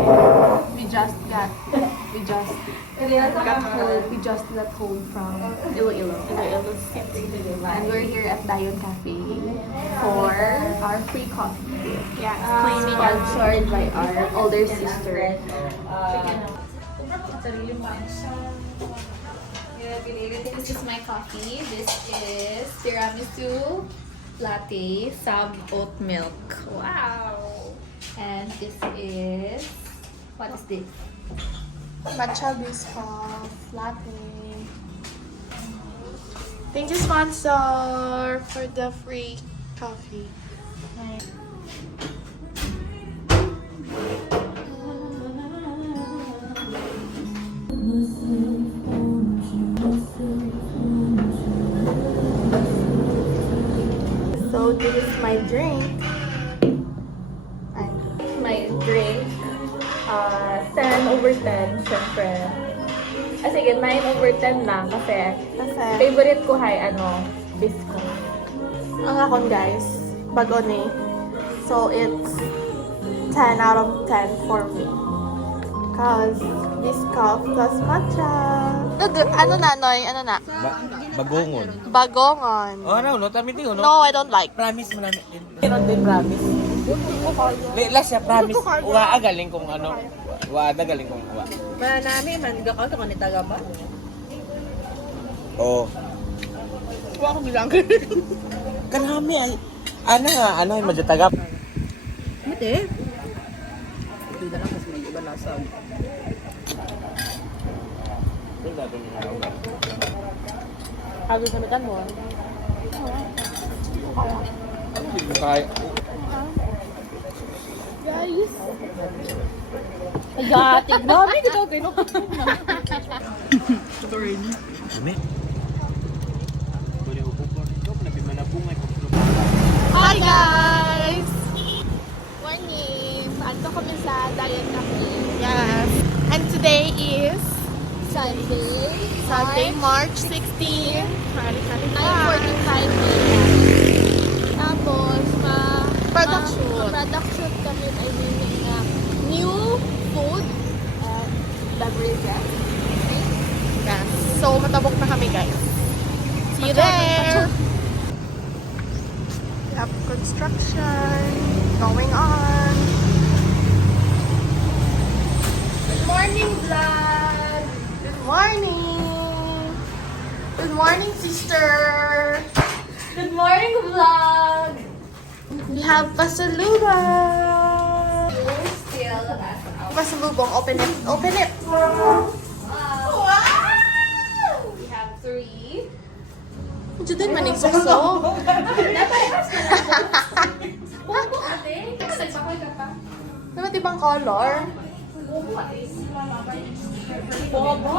We just got home from Iloilo City. And we're here at Dayon Cafe for our free coffee. Yeah, sponsored by our older sister. This is my coffee. This is tiramisu latte sub oat milk. Wow. And this is, what is this? Matcha Biscoff Latte. Thank you, sponsor, for the free coffee. So this is my drink. My drink. 10/10, syempre. Sige, 9/10 lang kasi favorite ko ay biscuit. Ang akon guys, bago ni. So it's 10 out of 10 for me. Cause Biscoff plus matcha. Ano na, Noy? Ano na? Bagongon. Bagongon. Oh, no, tami tingin, no? No, I don't like. Promise mo namin. Meron din promise. Last siya, promise. Uwa, galing kong ano. Uwa, galing kong uwa. Manami, maniga ka, kung taga ba? Oo. Huwag ako bilang. Kanami ay, ano, medyo tagap. Mati. Ito na lang kasi may iba nasa. Hago sa mitan mo. Kaya. Guys. Ayating dami kita kayo. Dumi. Hi guys! Morning! Ando kami sa Dayon Cafe. Yes. And today is Sunday, March 16. 9:45 p.m. Tapos, product shoot kami ay meaning new food and beverages. Yes. So, matabok na kami guys. See you there! We have construction going on. Good morning, vlog! Good morning! Good morning, sister! Good morning, vlog! We have pasalubong! Still Pasalubong, open it! Open it! Wow! We have 3. Diyan din maning sukso. Bobo ate. Nagbakoy ka pa. Dapat ibang color. Bobo ate. Bobo.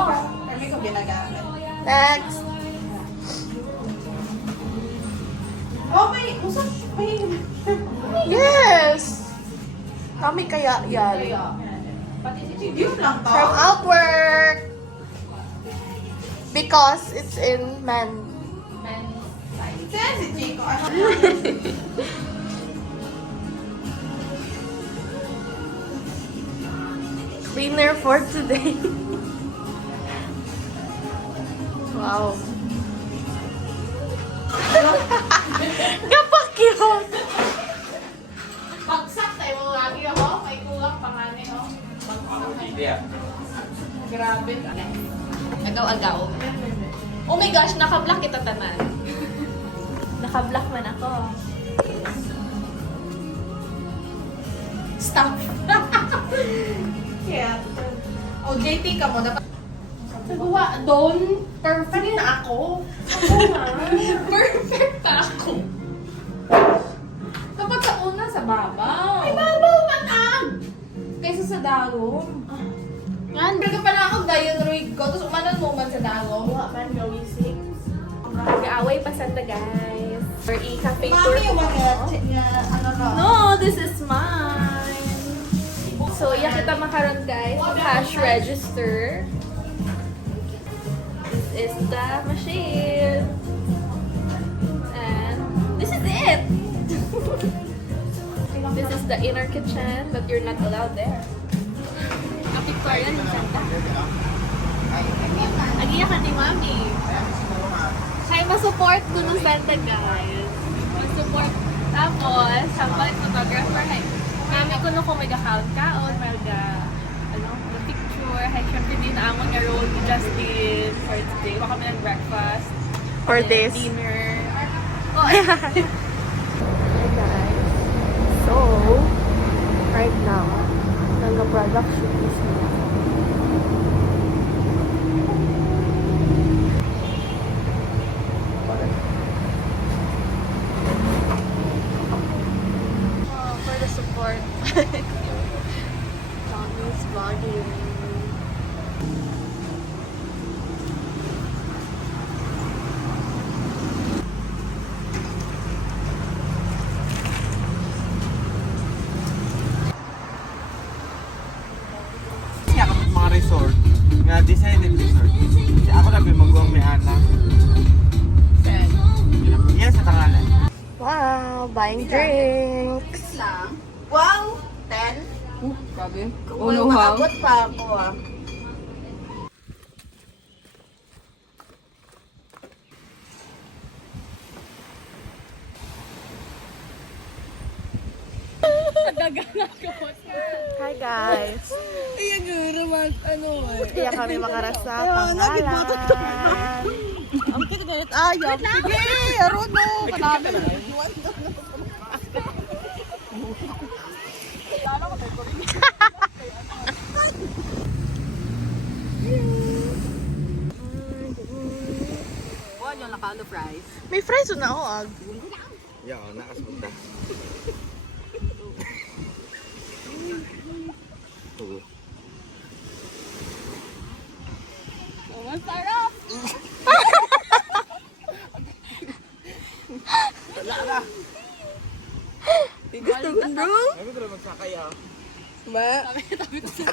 Kami ko ginagamit. Next. Oh, may usap. Yes! Kami kaya yan. Pati si Chibium lang to. From Outwork. Because it's in men. Si Chico. Cleaner for today. Wow. Kapag-cute! Pagsak tayo mo lagi ako. May kulang panganin ako. Grabe. Agaw-agaw. Oh my gosh, naka-block kita tanan. Naka-block man ako. Stop. Yeah. Oh, JT ka mo. Dapat Nagawa doon. Perfect na ako. Ako na. perfect pa ako. Kapag sa una sa babaw. Ay, babaw man ang! Kaysa sa dagom. Yan. Pero pa na ako dayon rig ko. Tapos umanon mo man sa dagom. Wala man gawin 6. Mag-aaway pa sanda, guys. For i-cafe tour. Mami yung mga ano ro. No, this is mine. So, iya kita makaroon, guys. Cash register. This is the machine. And this is it. This is the inner kitchen, but you're not allowed there. Ariel Vincenta. Agiya ka ni Mami. Siya ma-support ko ng Santa, guys. Ma-support. Tapos, habang photographer, Mami ko nung kung may account ka o may picture. Hay, syempre din na amon nga role ni Justin for today. Baka kami nag-breakfast. For and then this. Dinner. Oh, Hey guys. So, right now, nag-production is for the support. Tommy's vlogging. Siya ka mga resort. Nga designated resort. Siya ako na bimagwang may anak. Yes, sa tangalan. Wow, buying drinks. Wow! 10? Grabe. Kung maabot pa ako ah. Hi guys. Ay, guro mag, Kaya kami makarasa pangalan. Ang kita ganit ayaw. Sige, aron no. Kanami. Buwan yung nakalo fries. May fries na ako ag. Yeah, nakasunta. Oh, masarap! Gusto ko bro. Sabi ko na magsakay ah. Ba? Tabi ko sa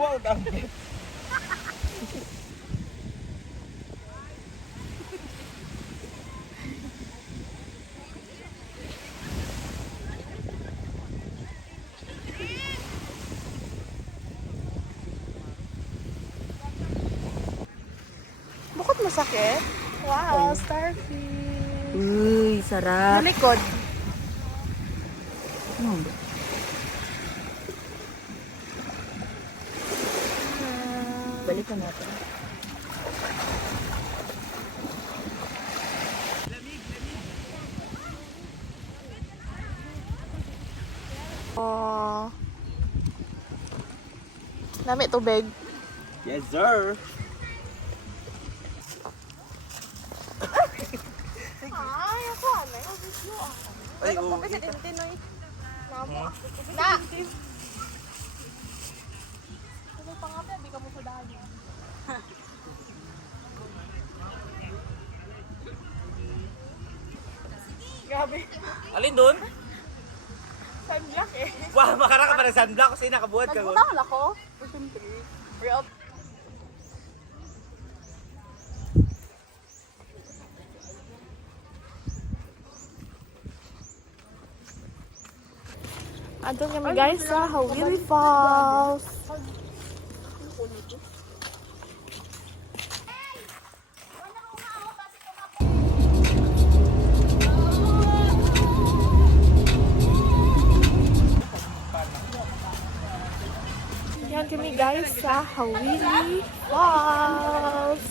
Wow, dami. Bukod masakit. Wow, starfish. Uy, sarap. Nalikod. Balikan natin. Oh. Nami tubig. Yes, sir. Ay, ako ano yung video ako. Ay, oo. Na! Kasi pangapi, di ka mo sa dahil. Grabe. Alin doon? Sunblock eh. Wow, makara ka pa ng sunblock kasi nakabuhat ka. Nagbutang ako. Real. Andun kami guys sa Hawili Falls. Yan kami guys sa Hawili Falls.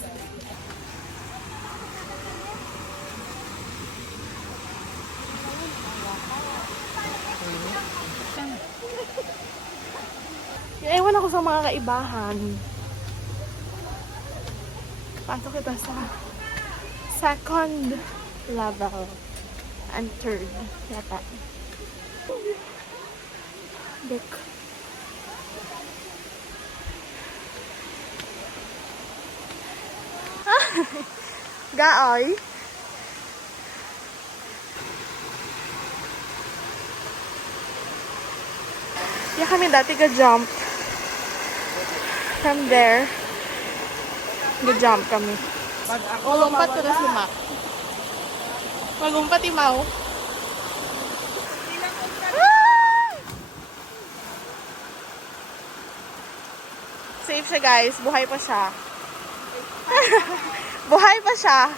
Ewan ako sa mga kaibahan. Pasok kita sa second level entered yata. Look. Gaoy. Kaya kami dati ga-jump. From there. Ga-jump kami. Magumpat ko na si Mac. Magumpat imaw. Safe siya guys. Buhay pa siya. Buhay pa siya.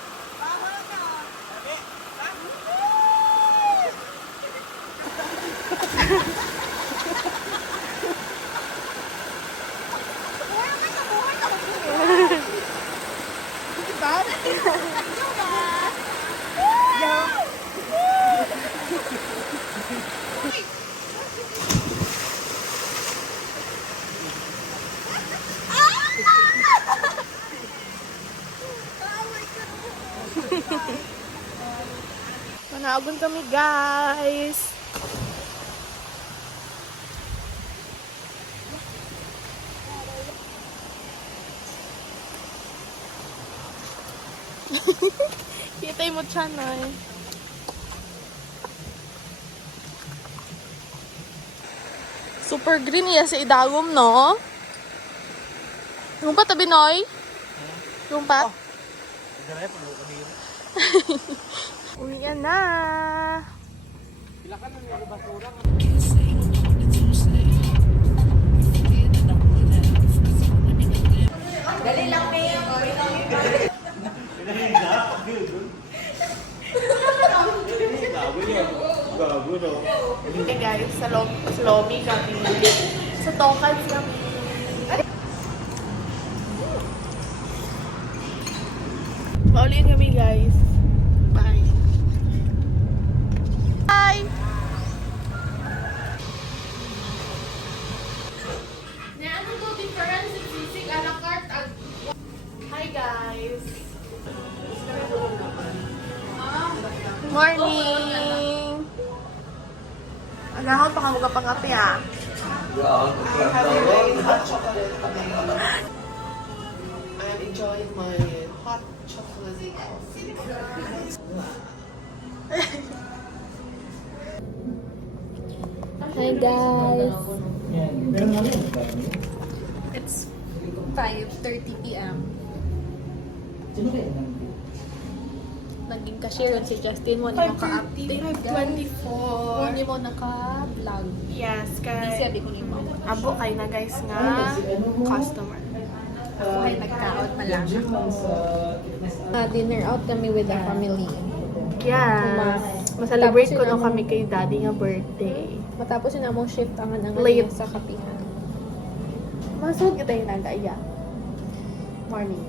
Managon kami guys. Kita mo channel. Super green iya sa idagom, no? Yung pa tabi, Noy? Yung pa? Uwian na! Dali lang, May. Okay guys, sa lobby kami. Sa tokens kami. Pauliin kami guys. Bye. Bye! Ano to difference? Sisig a la carte. Hi guys. Morning! Agahon pa ka mga pangapi ah. I'm enjoying my hot chocolate coffee. Hi guys. It's 5:30 p.m. Naging cashier si Justin mo na naka-update. 5:24. Hindi mo naka-vlog. Yes, Kasi kay sabi ko ni Mama. abo kay na guys nga customer. Ako ay nagkaon pa lang. Dinner out kami with the family. Yes. Masalibrate ko nung kami kay daddy nga birthday. Matapos yun among shift ang Late. sa kapihan. Masud kita yung nagaya. Morning.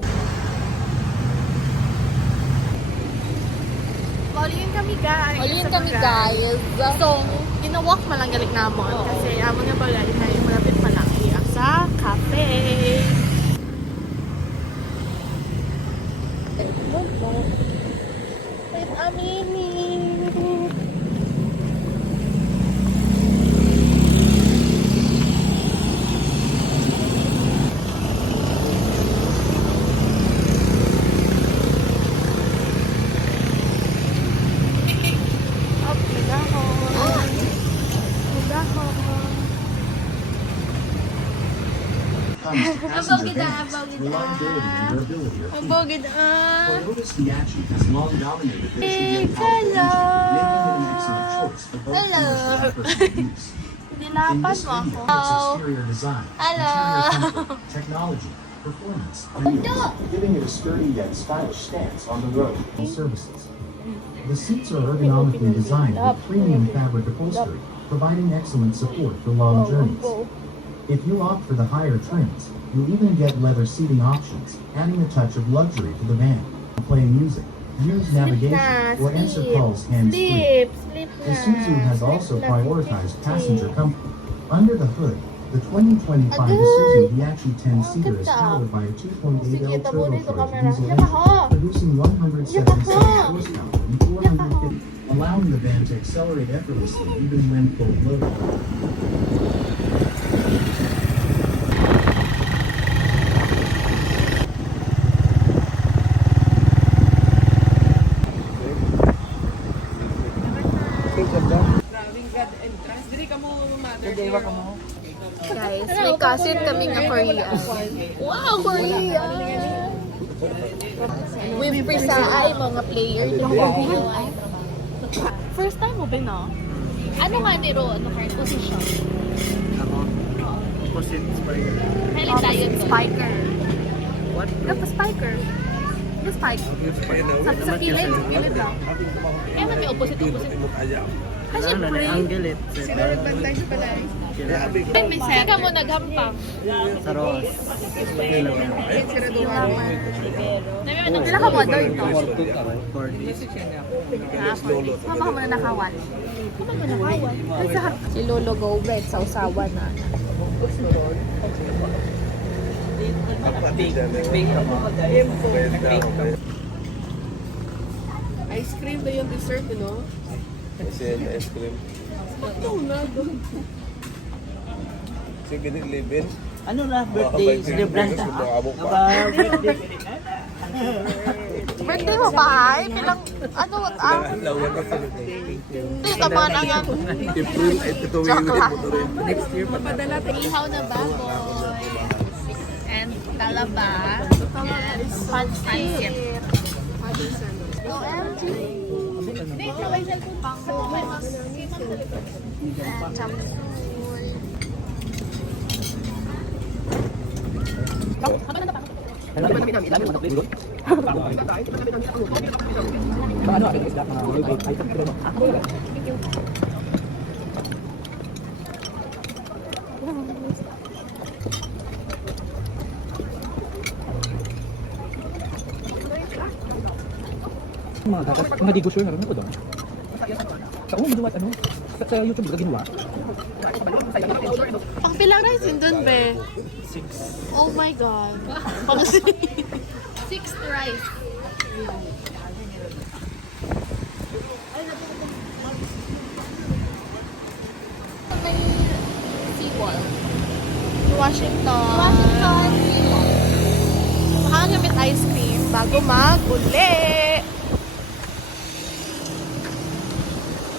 Pauliin kami guys. Uliin kami guys. So, ginawalk man lang galing namon. Kasi amon nga pala, malapit pa lang iya sa cafe. Wait a minute. Up, nagahon. Nagahon. Abogid ah. Toyota's Hiace has long dominated the SUV powertrain, making it an excellent choice for both commercial and personal use. In Dinapan this mo video, ako. its exterior design, interior comfort, technology, performance, and use, giving it a sturdy yet stylish stance on the road and services. The seats are ergonomically designed with premium fabric upholstery, providing excellent support for long journeys. If you opt for the higher trims, you'll even get leather seating options, adding a touch of luxury to the van. Play music, use navigation, or answer calls hands-free. Sleep na. Isuzu has also prioritized passenger comfort. Under the hood, the 2025 Isuzu Hiace 10-seater is powered by a 2.8L turbocharged diesel engine, producing 176 horsepower and allowing the van to accelerate effortlessly even when full load. Guys, may cousin kami nga Korea. Wow, Korea! With Prisaay, mga player ni Korea. First time mo ba na? Ano nga ni Ro? Ano ka? Position? Highlight tayo to. Spiker. What? Dapat spiker. The spike. Sa pilid. Pilid lang. Kaya man may opposite-opposite. Kasi pre. Angle it. Hindi ka mo naghampang. Sa Roas. Sila ka modern to. For Mama ka muna nakawan. Si Lolo Gobet sa usawa na. Ice cream na yung dessert, no? Ice cream. Sige, live-in. ano na birthday celebration ta? Birthday. Birthday mo ba ay? Bilang, ano, Lawan na sa birthday. hindi ka ba na nga. April, ito yung rin. Next year pa. Ihaw na baboy. And talaba. And pancit. OMG. And chamsoy. Mga gatas, mga di ko sure, naroon ako doon. Sa ginawa, ano? Sa YouTube, ginawa. Pang pilang rice yun dun, be? 6. Oh my God. Pang Sixth rice. May seawall. Washington. Washington seawall. Makagamit ice cream bago mag-uli.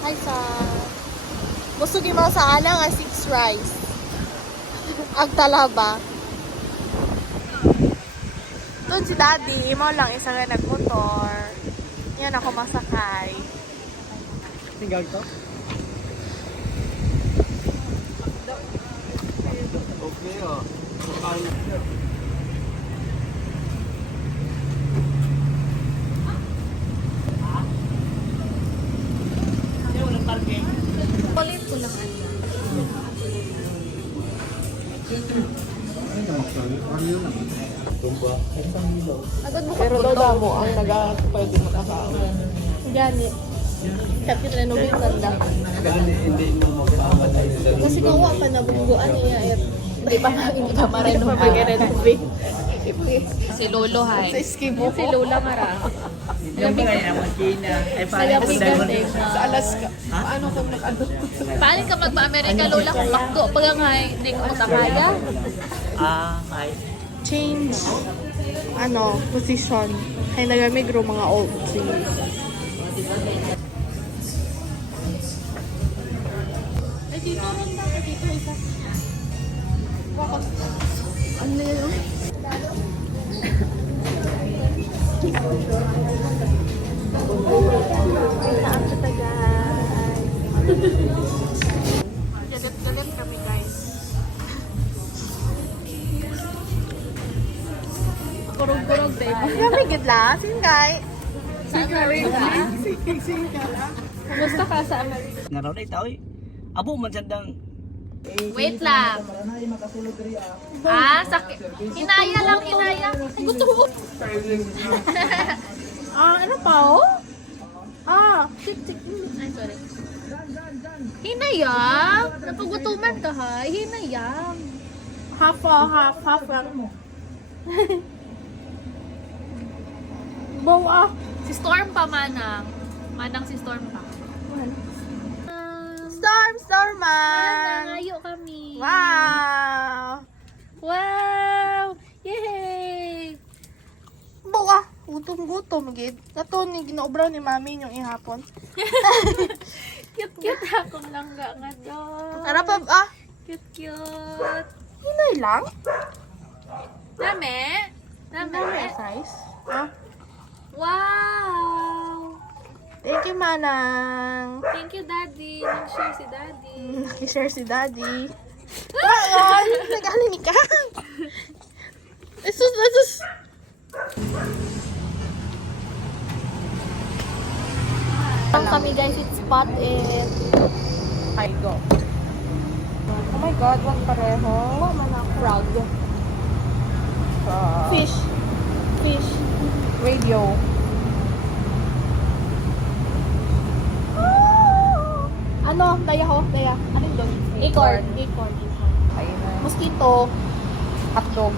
Hi, sa... Busugin mo sa alang ang 6 rice. Ang talaba. Doon si Daddy, mo lang isa nga nagmotor. Yan ako masakay. Tinggal to? Okay, oh. Ulit ko lang. Agad mo Pero daw damo ang pwede makakaon. Gani. Kapit na nung ganda. Hindi mo makamatay. Kasi kawa pa na bungguan niya. Hindi pa ma-renovate. Si Lolo hay. Sa Eskimo. Si Lola Mara. Yung mga yung makina. Ay, Kaya bigatek Sa na. Alaska. Paano kung nakano? Paano ka magpa-Amerika, Lola? Kung bakdo, pag ang hindi ka matakaya. Ay. Change position. Kaya nagamigro mga old trees. Ay, dito ron na. Dito isa. Ano yun? Saan kita guys? Galit kami guys. Kurog-kurog, babe. Kami gidla. Singkay. Kumusta ka sa Amerika? Naroon ay tao eh. Abo man sandang Wait lang. Sakit. Hinaya lang, hinaya. Ay, gusto ko. Ano pa oh? Tik-tik. Ay, sorry. Hinayang. Napagutuman ka ha. Hinayang. Half lang mo. Si Storm pa, Manang. Manang si Storm pa. Storman! Nangayo kami. Wow! Wow! Yay! Buka! Gutom-gutom, gid. Nato ni ginaobraw ni mami yung ihapon. Cute akong langga nga doon. Tara pa, Cute. hinay lang. Name? Name? Size. Wow! Thank you, Manang. Thank you, Daddy. Nag-share si Daddy. Nakishare si Daddy. Wow! Nag-alin ka? Isus. Kami guys, it's spot it. I go. Oh my God, wag pareho. Frog. Fish. Radio. Ano? Daya. Ano yung doon? Acorn. Ayun na. Mosquito. Hotdog.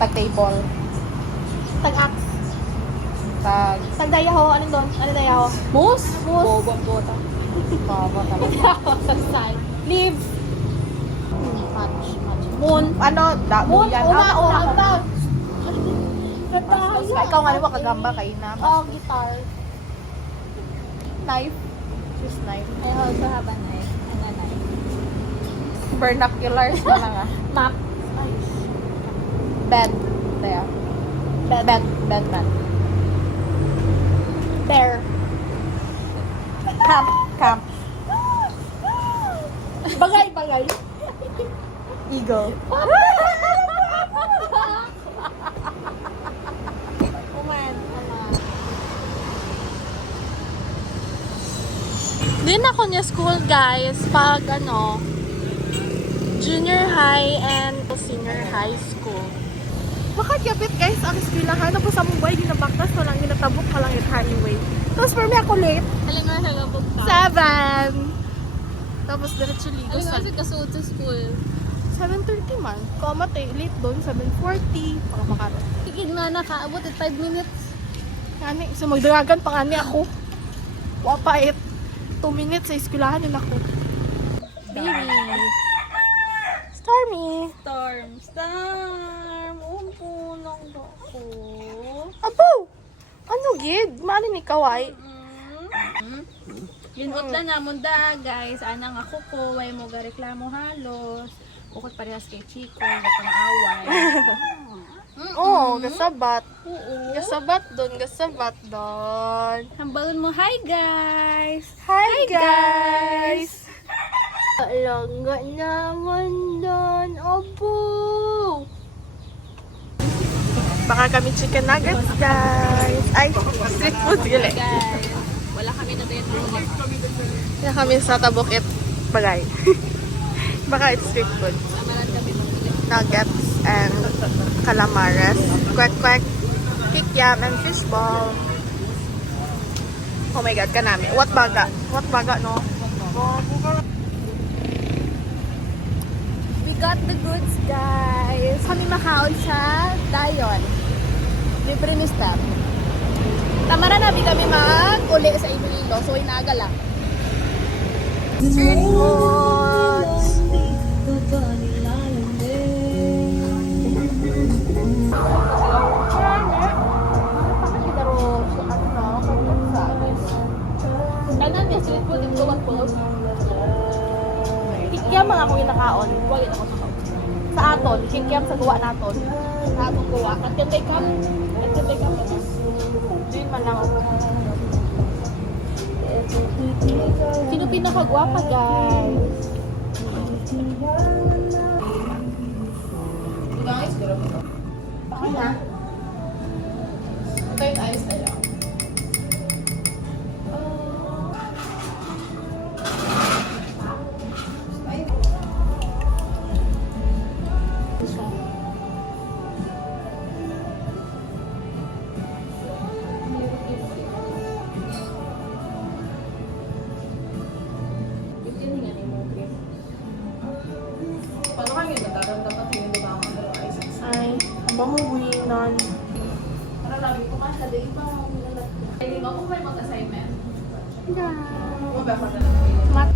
Tag-table. Tag-axe. Tag-daya ho. Anong doon? Ano daya ho? Moose? Moose. Bota. Bobo talaga. Sagsay. Leaves. Match. Moon. Ano? Moon. Yan. Una. Ikaw nga naman kagamba kayo na. Oh, guitar. Knife. Choose knife. I also have a knife. And a knife. Vernaculars na lang ah. Map. Bed. Daya. Bedman. Bear. Camp. Bagay. Eagle. Din ako niya school guys pag junior high and senior high school. Makakapit guys ang eskwelahan na po sa Mumbai ginabaktas ko lang ginatabok ka lang yung highway. Tapos for me ako late. Alam nga sa labog ka. 7. Tapos diretso ligo Alam sa nga sa kasuot sa school. 7:30 man. Komate late doon 7:40 para makaroon. Ikig nga nakaabot at 5 minutes. Ngani, so magdaragan pa ngani ako. Wapait. 2 minutes sa eskwelahan nila ako. Baby. Stormy. Storm. Umpo lang ako. Abo! Ano gid? Mali ni Kawai. Yun lang namon da guys. Anang ako ko. Way mo gareklamo halos. Ukot parehas kay Chico. Gatang away. Oo, gasabat. Oo. Gasabat doon. Hambalon mo. Hi guys. Hi guys! Langga naman doon. Abo! Baka kami chicken nuggets, guys. Ay, street food gali. Guys. Wala kami na din. Kaya kami sa Tabukit Bagay. Baka it's street food. Amalan kami mamili. Nuggets and calamares. Kwek-kwek, kikiam, and fishball. Oh my God, kanami. What baga? What baga, no? We got the goods, guys. Kami makaon sa Dayon. Libre ni Steph. Tamara na kami mag-uli sa Iloilo. So, inaga lang. Street foods. Kanan niya, street food. Ito, what po? Kikiam mga akong inakaon. Wala ako sa Sa aton, kikiam sa guwa naton. Sa atong kuha. At yung take up. Din man lang ako. Sino pinakagwapa, guys? Okay na. Ito yung ayos na lang. Ay, ang bango buhinan. Para lagi ko ka sa day pa. Mat